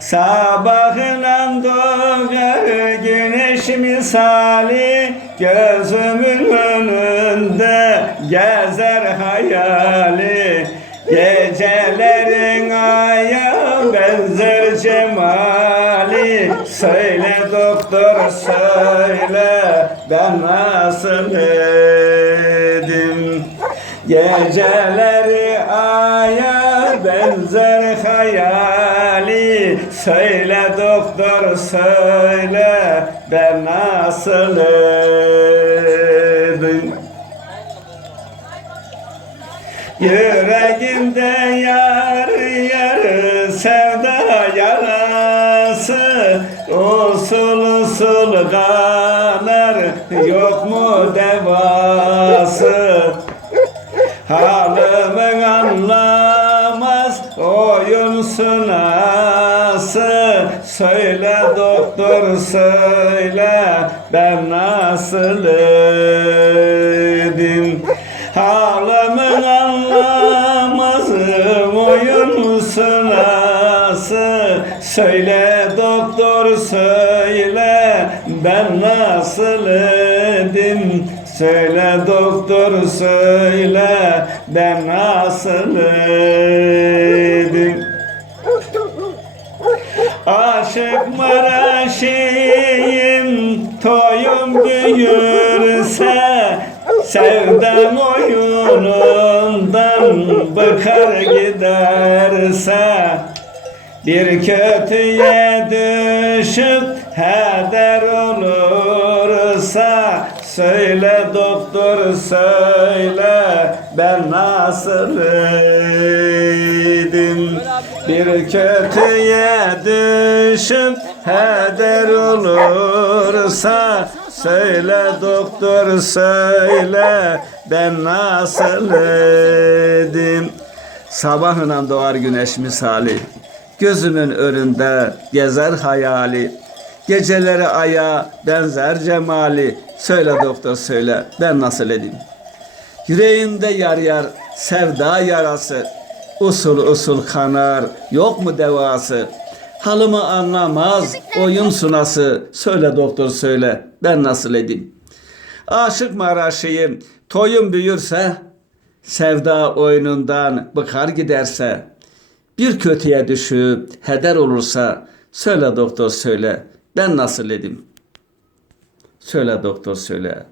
Sabahından doğar güneş misali Gözümün önünde gezer hayali. Gecelerin aya benzer cemali. Söyle doktor söyle ben nasıl edim Geceleri aya benzer hayali Söyle doktor söyle ben nasıl edim Yüreğimde yar yar sevda yarası Usul usul kanar yok mu devası? Halımın anlamaz oyun sunası Söyle doktor söyle. Ben nasıl edim Halımın anlamaz oyun sunası Söyle doktor söyle. Ben nasıl edim Söyle doktor söyle. Ben nasıl edim Aşık maraşiyim toyum büyürse Sevdam oyunundan bıkar giderse. Bir kötüye düşüp heder olursa Söyle doktor söyle ben nasıl edim Bir kötüye düşüp heder olursa Söyle doktor söyle ben nasıl edim Sabahına doğar güneş misali Gözümün önünde gezer hayali. Geceleri aya benzer cemali Söyle doktor söyle ben nasıl edeyim? Yüreğimde yar yar sevda yarası Usul usul kanar yok mu devası? Halımı anlamaz oyun sunası. Söyle doktor söyle. Ben nasıl edeyim? Aşık maraşıyım toyum büyürse Sevda oyunundan bıkar giderse. Bir kötüye düşüp heder olursa Söyle doktor söyle. Ben nasıl edeyim? Söyle doktor söyle